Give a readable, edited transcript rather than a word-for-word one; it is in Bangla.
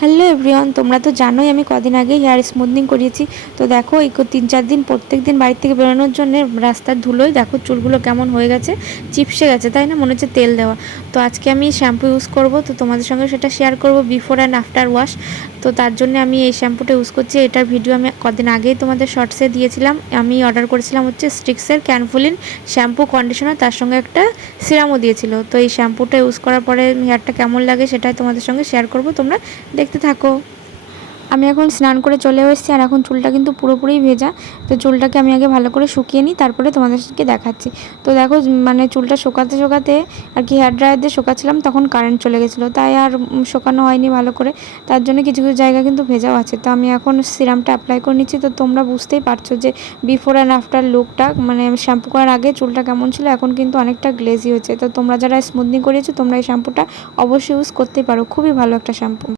হ্যালো এভরিওয়ান, তোমরা তো জানোই আমি কদিন আগে হেয়ার স্মুথনিং করিয়েছি। তো দেখো এই 3-4 দিন প্রত্যেক দিন বাড়ি থেকে বেরোনোর জন্য রাস্তার ধুলোয় দেখো চুলগুলো কেমন হয়ে গেছে, চিপসে গেছে, তাই না? মনে হচ্ছে তেল দেওয়া। তো আজকে আমি শ্যাম্পু ইউজ করব, তো তোমাদের সঙ্গে সেটা শেয়ার করব, বিফোর অ্যান্ড আফটার ওয়াশ। তো তার জন্য আমি এই শ্যাম্পুটা ইউজ করছি। এটার ভিডিও আমি কদিন আগেই তোমাদের শর্টসে দিয়েছিলাম। আমি অর্ডার করেছিলাম হচ্ছে স্ট্রিক্সের ক্যানফুলিন শ্যাম্পু কন্ডিশনার, তার সঙ্গে একটা সিরামও দিয়েছিল। তো এই শ্যাম্পুটা ইউজ করার পরে হেয়ারটা কেমন লাগে সেটাই তোমাদের সঙ্গে শেয়ার করব, তোমরা দেখতে থাকো। আমি এখন স্নান করে চলে এসেছি, আর এখন চুলটা কিন্তু পুরোপুরি ভেজা। তো চুলটাকে আমি আগে ভালো করে শুকিয়ে নিই, তারপরে তোমাদেরকে দেখাচ্ছি। তো দেখো মানে চুলটা শুকাতে শুকাতে আর কি হেয়ার ড্রায়ার দিয়ে শুকাচ্ছিলাম, তখন কারেন্ট চলে গেছিলো, তাই আর শুকানো হয়নি ভালো করে। তার জন্য কিছু কিছু জায়গা কিন্তু ভেজাও আছে। তো আমি এখন সিরামটা অ্যাপ্লাই করে নিচ্ছি। তো তোমরা বুঝতেই পারছো যে বিফোর অ্যান্ড আফটার লুকটা, মানে শ্যাম্পু করার আগে চুলটা কেমন ছিল, এখন কিন্তু অনেকটা গ্লেজি হচ্ছে। তো তোমরা যারা স্মুথনিং করিয়েছো তোমরা এই শ্যাম্পুটা অবশ্যই ইউজ করতেই পারো, খুবই ভালো একটা শ্যাম্পু।